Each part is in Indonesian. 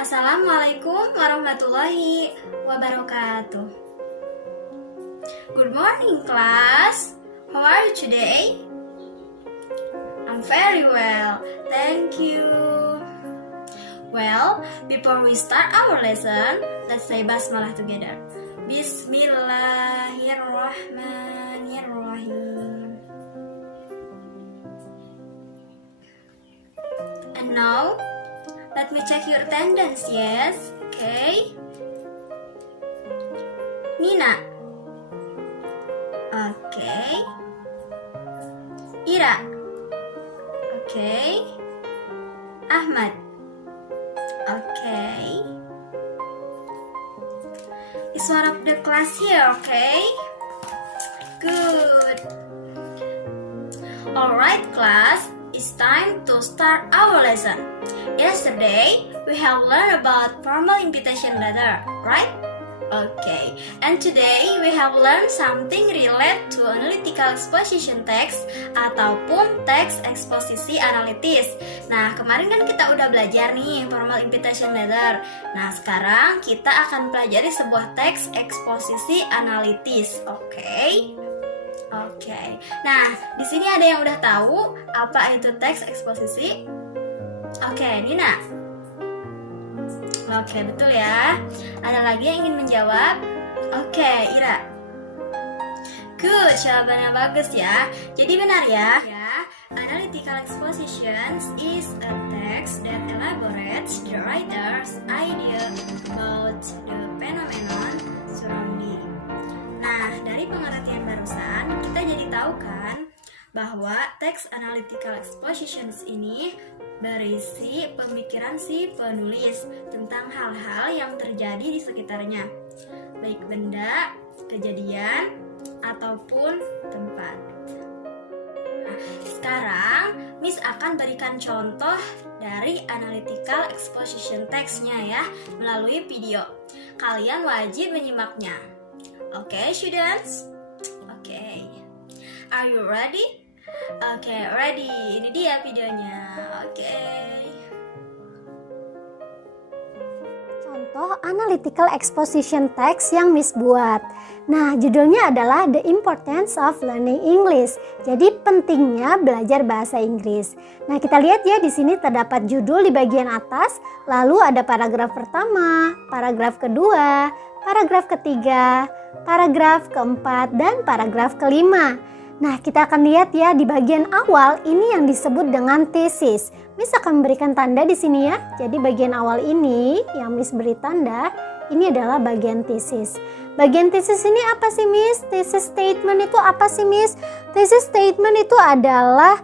Assalamualaikum warahmatullahi wabarakatuh. Good morning, class. How are you today? I'm very well, thank you. Well, before we start our lesson, let's say basmalah together. Bismillahirrahmanirrahim. And now, let me check your attendance, yes? Okay. Nina. Okay. Ira. Okay. Ahmad. Okay. Is one of the class here, okay? Good. Alright, class. It's time to start our lesson. Yesterday, we have learned about formal invitation letter, right? Okay, and today we have learned something related to analytical exposition text ataupun teks eksposisi analitis. Nah, kemarin kan kita udah belajar nih formal invitation letter. Nah, sekarang kita akan pelajari sebuah teks eksposisi analitis, oke? Oke. Nah, di sini ada yang udah tahu apa itu teks eksposisi? Oke, Nina. Oke, betul ya. Ada lagi yang ingin menjawab? Oke, Ira. Good, jawabannya bagus ya. Jadi benar ya. Analytical expositions is a text that elaborates the writer's idea about the phenomenon surrounding. Nah, dari pengertian barusan, kita jadi tahu kan bahwa teks analytical expositions ini berisi pemikiran si penulis tentang hal-hal yang terjadi di sekitarnya, baik benda, kejadian, ataupun tempat. Nah, sekarang Miss akan berikan contoh dari analytical exposition text-nya ya melalui video. Kalian wajib menyimaknya. Oke, students? Oke. Are you ready? Oke, ready. Ini dia videonya. Oke. Contoh analytical exposition text yang Miss buat. Nah, judulnya adalah The Importance of Learning English. Jadi pentingnya belajar bahasa Inggris. Nah, kita lihat ya di sini terdapat judul di bagian atas, lalu ada paragraf pertama, paragraf kedua, paragraf ketiga, paragraf keempat, dan paragraf kelima. Nah, kita akan lihat ya di bagian awal ini yang disebut dengan thesis. Miss akan memberikan tanda di sini ya. Jadi bagian awal ini yang Miss beri tanda, ini adalah bagian thesis. Bagian thesis ini apa sih Miss? Thesis statement itu apa sih Miss? Thesis statement itu adalah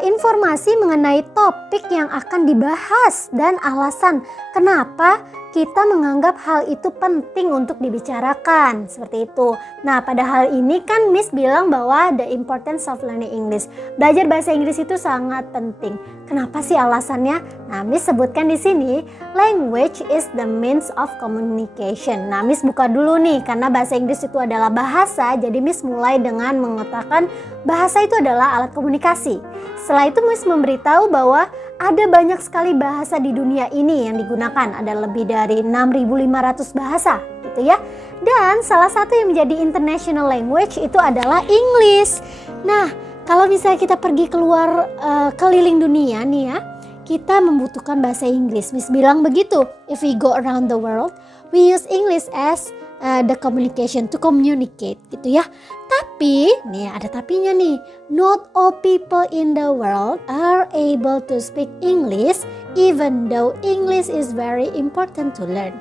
informasi mengenai topik yang akan dibahas dan alasan kenapa kita menganggap hal itu penting untuk dibicarakan, seperti itu. Nah, pada hal ini kan Miss bilang bahwa the importance of learning English. Belajar bahasa Inggris itu sangat penting. Kenapa sih alasannya? Nah, Miss sebutkan di sini, language is the means of communication. Nah, Miss buka dulu nih, karena bahasa Inggris itu adalah bahasa, jadi Miss mulai dengan mengatakan bahasa itu adalah alat komunikasi. Setelah itu Miss memberitahu bahwa ada banyak sekali bahasa di dunia ini yang digunakan, ada lebih dari 6.500 bahasa gitu ya. Dan salah satu yang menjadi international language itu adalah English. Nah, kalau misalnya kita pergi keluar keliling dunia nih ya, kita membutuhkan bahasa Inggris. Miss bilang begitu, if we go around the world, we use English as the communication, to communicate gitu ya. Tapi, nih ada tapinya nih, not all people in the world are able to speak English even though English is very important to learn.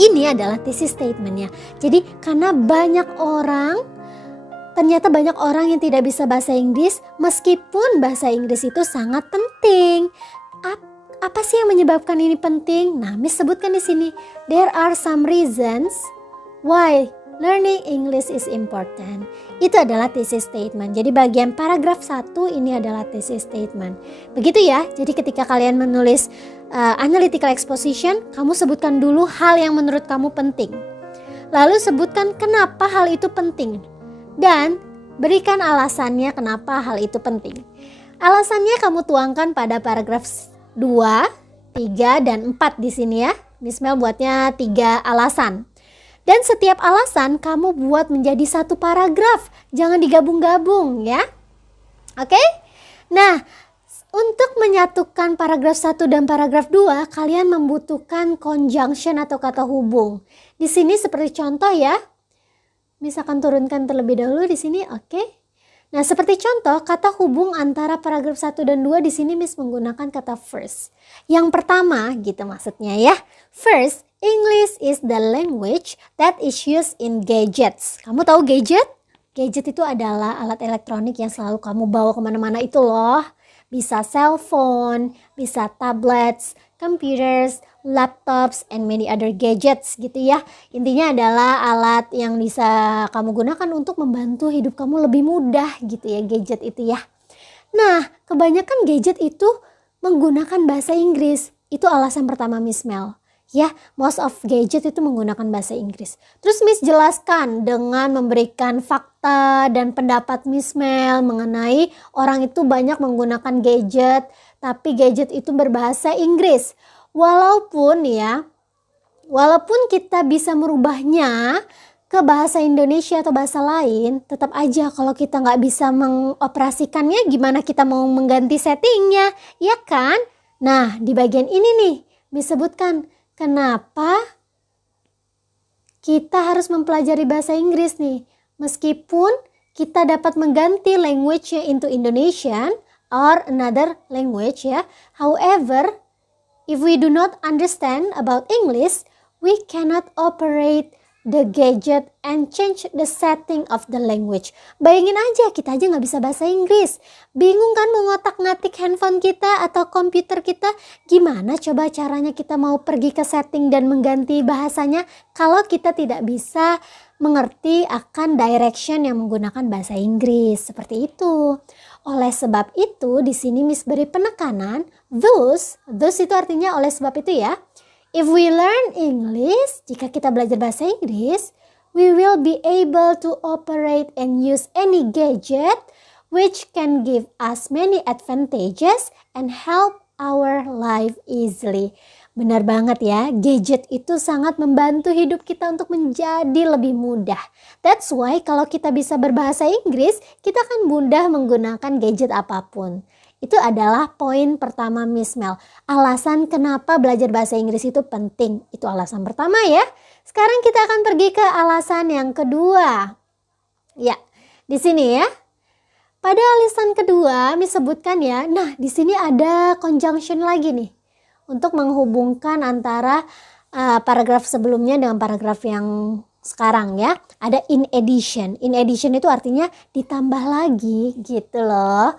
Ini adalah thesis statementnya. Jadi karena ternyata banyak orang yang tidak bisa bahasa Inggris meskipun bahasa Inggris itu sangat penting. Apa sih yang menyebabkan ini penting? Nah, Miss sebutkan di sini. There are some reasons why learning English is important. Itu adalah thesis statement. Jadi bagian paragraf 1 ini adalah thesis statement. Begitu ya. Jadi ketika kalian menulis analytical exposition, kamu sebutkan dulu hal yang menurut kamu penting. Lalu sebutkan kenapa hal itu penting. Dan berikan alasannya kenapa hal itu penting. Alasannya kamu tuangkan pada paragraf 2, 3 dan 4 di sini ya. Miss Mel buatnya 3 alasan. Dan setiap alasan kamu buat menjadi satu paragraf. Jangan digabung-gabung ya. Oke? Nah, untuk menyatukan paragraf 1 dan paragraf 2, kalian membutuhkan conjunction atau kata hubung. Di sini seperti contoh ya. Misalkan turunkan terlebih dahulu di sini, oke? Nah, seperti contoh, kata hubung antara paragraf 1 dan 2 di sini Miss menggunakan kata first. Yang pertama gitu maksudnya ya. First, English is the language that is used in gadgets. Kamu tahu gadget? Gadget itu adalah alat elektronik yang selalu kamu bawa kemana-mana itu loh. Bisa cellphone, bisa tablets, computers, laptops, and many other gadgets gitu ya. Intinya adalah alat yang bisa kamu gunakan untuk membantu hidup kamu lebih mudah gitu ya, gadget itu ya. Nah, kebanyakan gadget itu menggunakan bahasa Inggris. Itu alasan pertama Miss Mel. Ya, most of gadget itu menggunakan bahasa Inggris. Terus Miss jelaskan dengan memberikan fakta dan pendapat Miss Mel mengenai orang itu banyak menggunakan gadget, tapi gadget itu berbahasa Inggris. Walaupun kita bisa merubahnya ke bahasa Indonesia atau bahasa lain, tetap aja kalau kita nggak bisa mengoperasikannya, gimana kita mau mengganti settingnya, ya kan? Nah, di bagian ini nih, disebutkan kenapa kita harus mempelajari bahasa Inggris nih. Meskipun kita dapat mengganti language-nya into Indonesian or another language ya. However, if we do not understand about English, we cannot operate the gadget and change the setting of the language. Bayangin aja, kita aja nggak bisa bahasa Inggris. Bingung kan mau ngotak-ngatik handphone kita atau komputer kita? Gimana coba caranya kita mau pergi ke setting dan mengganti bahasanya kalau kita tidak bisa mengerti akan direction yang menggunakan bahasa Inggris. Seperti itu. Oleh sebab itu, di sini Miss beri penekanan thus itu artinya oleh sebab itu ya. If we learn English, jika kita belajar bahasa Inggris, we will be able to operate and use any gadget which can give us many advantages and help our life easily. Benar banget ya, gadget itu sangat membantu hidup kita untuk menjadi lebih mudah. That's why kalau kita bisa berbahasa Inggris, kita akan mudah menggunakan gadget apapun. Itu adalah poin pertama Miss Mel. Alasan kenapa belajar bahasa Inggris itu penting. Itu alasan pertama ya. Sekarang kita akan pergi ke alasan yang kedua. Ya, di sini ya. Pada alasan kedua Miss sebutkan ya. Nah, di sini ada conjunction lagi nih. Untuk menghubungkan antara paragraf sebelumnya dengan paragraf yang sekarang ya. Ada in addition. In addition itu artinya ditambah lagi gitu loh.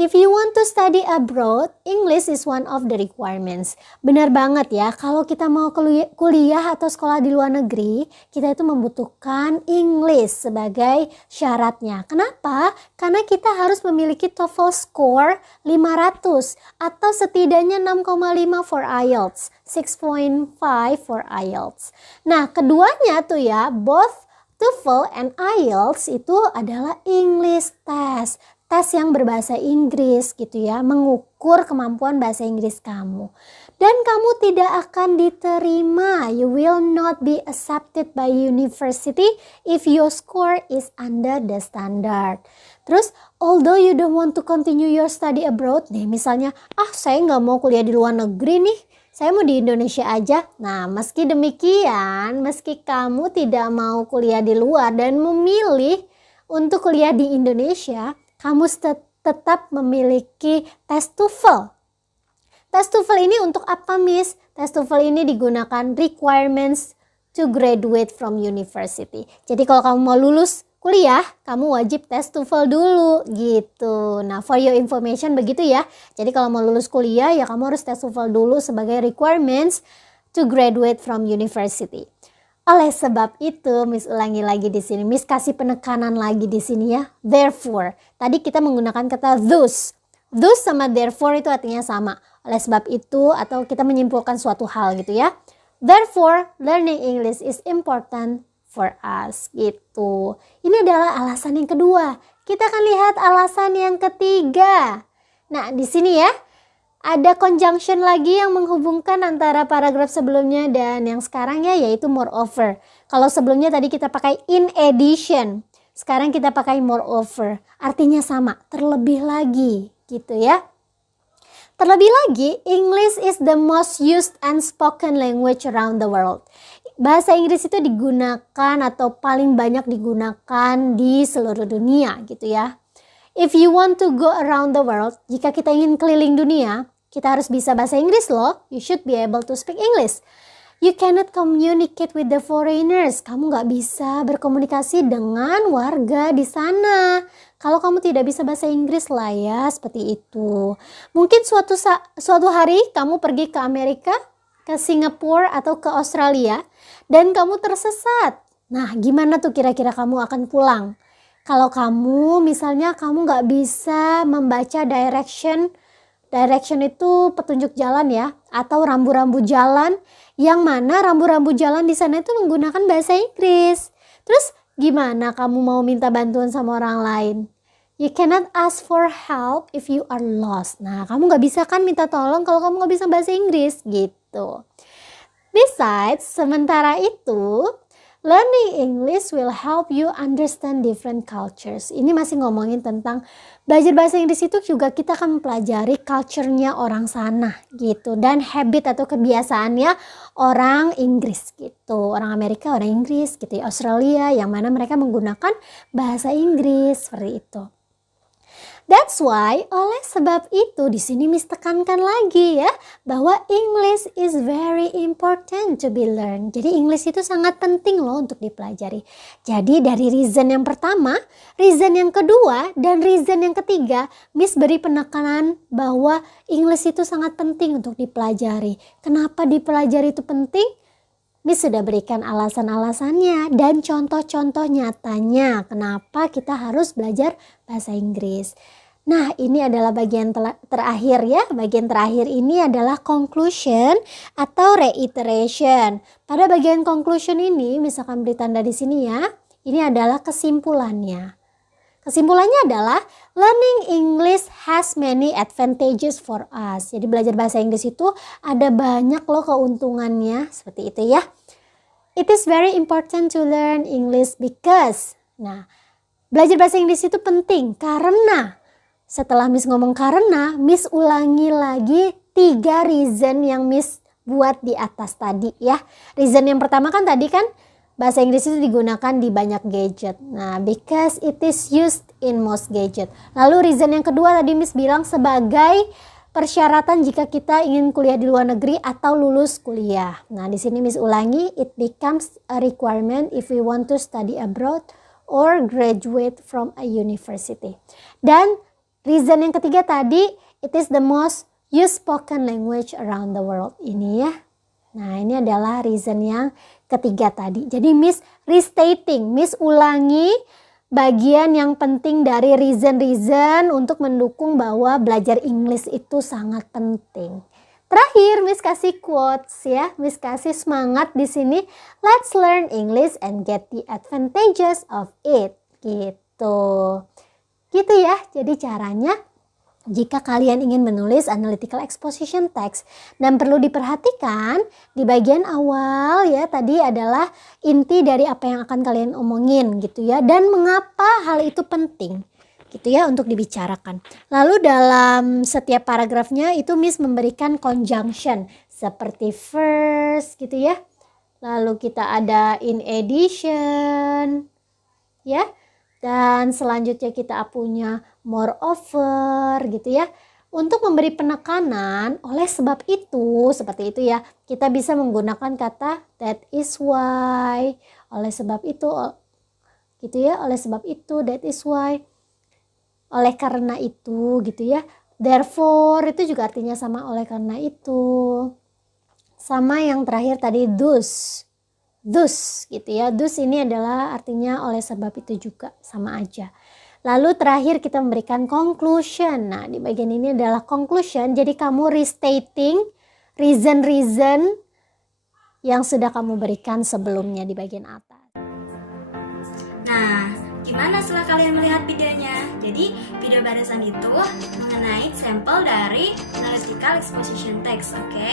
If you want to study abroad, English is one of the requirements. Benar banget ya, kalau kita mau kuliah atau sekolah di luar negeri, kita itu membutuhkan English sebagai syaratnya. Kenapa? Karena kita harus memiliki TOEFL score 500 atau setidaknya 6,5 for IELTS, 6.5 for IELTS. Nah, keduanya tuh ya, both TOEFL and IELTS itu adalah English test. Tes yang berbahasa Inggris gitu ya, mengukur kemampuan bahasa Inggris kamu. Dan kamu tidak akan diterima, you will not be accepted by university if your score is under the standard. Terus, although you don't want to continue your study abroad, nih misalnya, saya nggak mau kuliah di luar negeri nih, saya mau di Indonesia aja. Nah, meski demikian, meski kamu tidak mau kuliah di luar dan memilih untuk kuliah di Indonesia, kamu tetap memiliki tes TOEFL. Tes TOEFL ini untuk apa, Miss? Tes TOEFL ini digunakan requirements to graduate from university. Jadi kalau kamu mau lulus kuliah, kamu wajib tes TOEFL dulu gitu. Nah, for your information begitu ya. Jadi kalau mau lulus kuliah ya kamu harus tes TOEFL dulu sebagai requirements to graduate from university. Oleh sebab itu, Miss ulangi lagi di sini. Miss kasih penekanan lagi di sini ya. Therefore, tadi kita menggunakan kata thus. Thus sama therefore itu artinya sama. Oleh sebab itu atau kita menyimpulkan suatu hal gitu ya. Therefore, learning English is important for us gitu. Ini adalah alasan yang kedua. Kita akan lihat alasan yang ketiga. Nah, di sini ya. ada conjunction lagi yang menghubungkan antara paragraf sebelumnya dan yang sekarang ya, yaitu moreover. Kalau sebelumnya tadi kita pakai in addition, sekarang kita pakai moreover. Artinya sama, terlebih lagi gitu ya. Terlebih lagi, English is the most used and spoken language around the world. Bahasa Inggris itu digunakan atau paling banyak digunakan di seluruh dunia gitu ya. If you want to go around the world, jika kita ingin keliling dunia, kita harus bisa bahasa Inggris loh. You should be able to speak English. You cannot communicate with the foreigners. Kamu nggak bisa berkomunikasi dengan warga di sana kalau kamu tidak bisa bahasa Inggris lah ya, seperti itu. Mungkin suatu hari kamu pergi ke Amerika, ke Singapura atau ke Australia dan kamu tersesat. Nah, gimana tuh kira-kira kamu akan pulang? Kalau kamu misalnya kamu nggak bisa membaca direction itu petunjuk jalan ya, atau rambu-rambu jalan, yang mana rambu-rambu jalan di sana itu menggunakan bahasa Inggris. Terus gimana kamu mau minta bantuan sama orang lain? You cannot ask for help if you are lost. Nah, kamu nggak bisa kan minta tolong kalau kamu nggak bisa bahasa Inggris gitu. Besides, sementara itu, learning English will help you understand different cultures. Ini masih ngomongin tentang belajar bahasa Inggris itu juga kita akan mempelajari culture-nya orang sana gitu. Dan habit atau kebiasaannya orang Inggris gitu. Orang Amerika, orang Inggris gitu ya. Australia yang mana mereka menggunakan bahasa Inggris seperti itu. That's why, oleh sebab itu di sini Miss tekankan lagi ya bahwa English is very important to be learned. Jadi English itu sangat penting loh untuk dipelajari. Jadi dari reason yang pertama, reason yang kedua, dan reason yang ketiga, Miss beri penekanan bahwa English itu sangat penting untuk dipelajari. Kenapa dipelajari itu penting? Miss sudah berikan alasan-alasannya dan contoh-contoh nyatanya kenapa kita harus belajar bahasa Inggris. Nah, ini adalah bagian terakhir ya. Bagian terakhir ini adalah conclusion atau reiteration. Pada bagian conclusion ini, misalkan beri tanda di sini ya, ini adalah kesimpulannya. Kesimpulannya adalah learning English has many advantages for us. Jadi belajar bahasa Inggris itu ada banyak loh keuntungannya, seperti itu ya. It is very important to learn English because. Nah, belajar bahasa Inggris itu penting karena. Setelah Miss ngomong karena, Miss ulangi lagi 3 reason yang Miss buat di atas tadi ya. Reason yang pertama kan tadi kan bahasa Inggris itu digunakan di banyak gadget. Nah, because it is used in most gadget. Lalu reason yang kedua tadi Miss bilang sebagai persyaratan jika kita ingin kuliah di luar negeri atau lulus kuliah. Nah, di sini Miss ulangi, it becomes a requirement if we want to study abroad or graduate from a university. Dan reason yang ketiga tadi, it is the most used spoken language around the world. Ini ya. Nah, ini adalah reason yang ketiga tadi. Jadi Miss restating, Miss ulangi bagian yang penting dari reason-reason untuk mendukung bahwa belajar English itu sangat penting. Terakhir, Miss kasih quotes ya. Miss kasih semangat di sini. Let's learn English and get the advantages of it. Gitu. Gitu ya, jadi caranya jika kalian ingin menulis analytical exposition text dan perlu diperhatikan di bagian awal ya tadi adalah inti dari apa yang akan kalian omongin gitu ya dan mengapa hal itu penting gitu ya untuk dibicarakan. Lalu dalam setiap paragrafnya itu Miss memberikan conjunction seperti first gitu ya. Lalu kita ada in addition ya. Dan selanjutnya kita punya moreover gitu ya. Untuk memberi penekanan oleh sebab itu, seperti itu ya. Kita bisa menggunakan kata that is why. Oleh sebab itu gitu ya. Oleh sebab itu, that is why. Oleh karena itu gitu ya. Therefore itu juga artinya sama oleh karena itu. Sama yang terakhir tadi thus. Thus gitu ya. Thus ini adalah artinya oleh sebab itu juga sama aja. Lalu terakhir kita memberikan conclusion. Nah, di bagian ini adalah conclusion. Jadi kamu restating reason-reason yang sudah kamu berikan sebelumnya di bagian atas. Nah, gimana setelah kalian melihat videonya? Jadi video barusan itu mengenai sampel dari analytical exposition text, oke?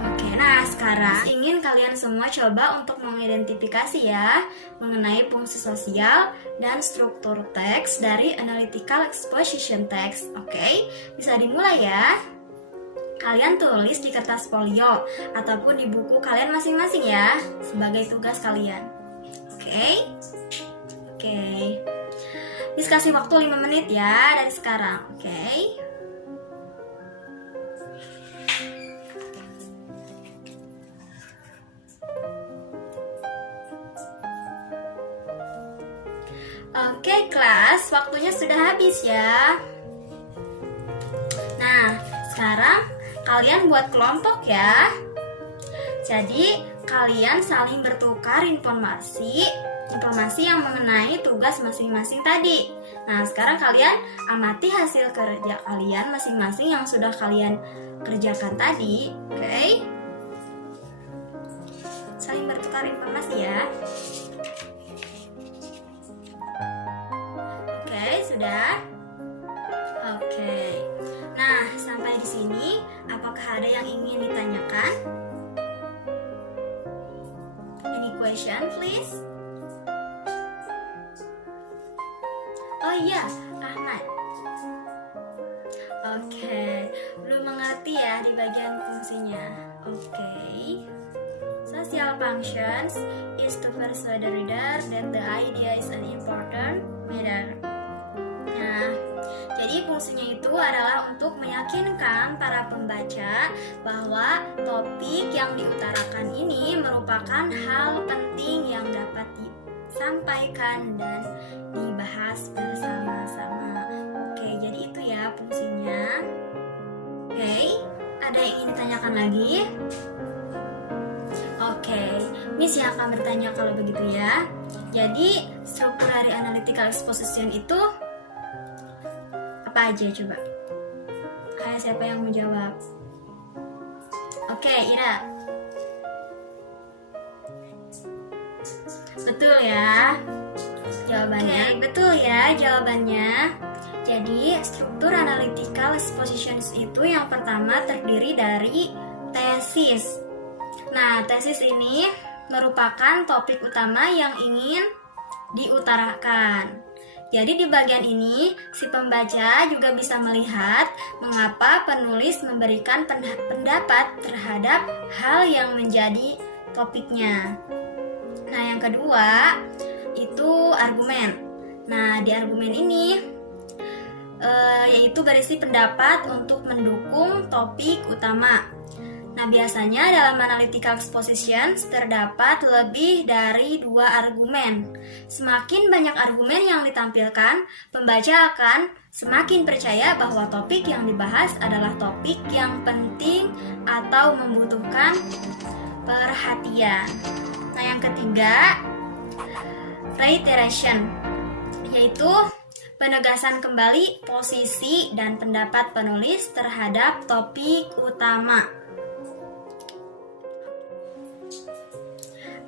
Oke, nah sekarang ingin kalian semua coba untuk mengidentifikasi ya mengenai fungsi sosial dan struktur teks dari analytical exposition text. Oke, bisa dimulai ya. Kalian tulis di kertas folio ataupun di buku kalian masing-masing ya sebagai tugas kalian. Oke. Miss kasih waktu 5 menit ya dari sekarang. Oke. Oke kelas, waktunya sudah habis ya. Nah, sekarang kalian buat kelompok ya. Jadi, kalian saling bertukar informasi yang mengenai tugas masing-masing tadi. Nah, sekarang kalian amati hasil kerja kalian masing-masing yang sudah kalian kerjakan tadi. Oke. Saling bertukar informasi ya. Oke, sudah? Oke. Nah, sampai di sini, apakah ada yang ingin ditanyakan? Any question, please? Oh iya, Ahmad. Oke, belum mengerti ya di bagian fungsinya. Oke. Social functions is to persuade the reader that the idea is an important matter. Nah, jadi fungsinya itu adalah untuk meyakinkan para pembaca bahwa topik yang diutarakan ini merupakan hal penting yang dapat disampaikan dan dibahas bersama-sama. Oke, jadi itu ya fungsinya. Oke, ada yang ingin ditanyakan lagi? Oke, Miss yang akan bertanya kalau begitu ya. Jadi, struktur dari analytical exposition itu apa aja coba? Siapa yang mau jawab? Oke, Ira. Betul ya jawabannya. Betul ya jawabannya. Jadi, struktur analytical expositions itu yang pertama terdiri dari tesis. Nah, tesis ini merupakan topik utama yang ingin diutarakan. Jadi di bagian ini, si pembaca juga bisa melihat mengapa penulis memberikan pendapat terhadap hal yang menjadi topiknya. Nah, yang kedua itu argumen. Nah, di argumen ini yaitu berisi pendapat untuk mendukung topik utama. Nah, biasanya dalam analytical exposition terdapat lebih dari 2 argumen. Semakin banyak argumen yang ditampilkan, pembaca akan semakin percaya bahwa topik yang dibahas adalah topik yang penting atau membutuhkan perhatian. Nah, yang ketiga, reiteration, yaitu penegasan kembali posisi dan pendapat penulis terhadap topik utama.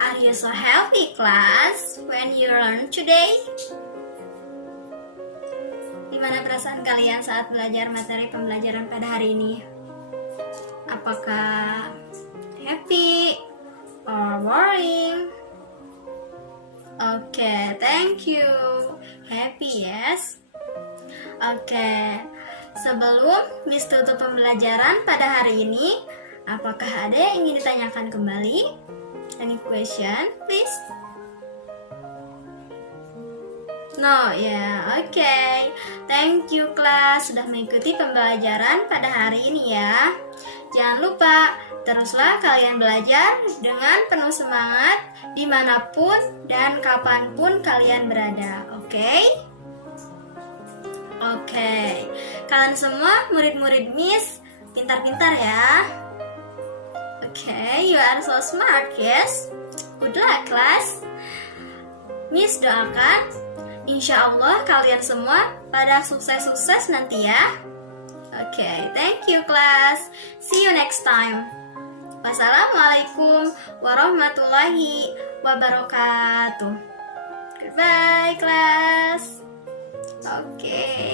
Are you so happy, class, when you learn today? Gimana perasaan kalian saat belajar materi pembelajaran pada hari ini? Apakah happy or boring? Oke, thank you. Happy, yes? Oke, sebelum Miss tutup pembelajaran pada hari ini, apakah ada yang ingin ditanyakan kembali? Any question, please? No, ya, oke. Thank you, kelas, sudah mengikuti pembelajaran pada hari ini ya. Jangan lupa, teruslah kalian belajar dengan penuh semangat dimanapun dan kapanpun kalian berada, oke? Oke, kalian semua murid-murid Miss pintar-pintar ya. Okay, you are so smart, yes? Good luck, class. Miss doakan, insya Allah kalian semua pada sukses-sukses nanti ya. Okay, thank you, class. See you next time. Wassalamualaikum warahmatullahi wabarakatuh. Goodbye, class. Oke.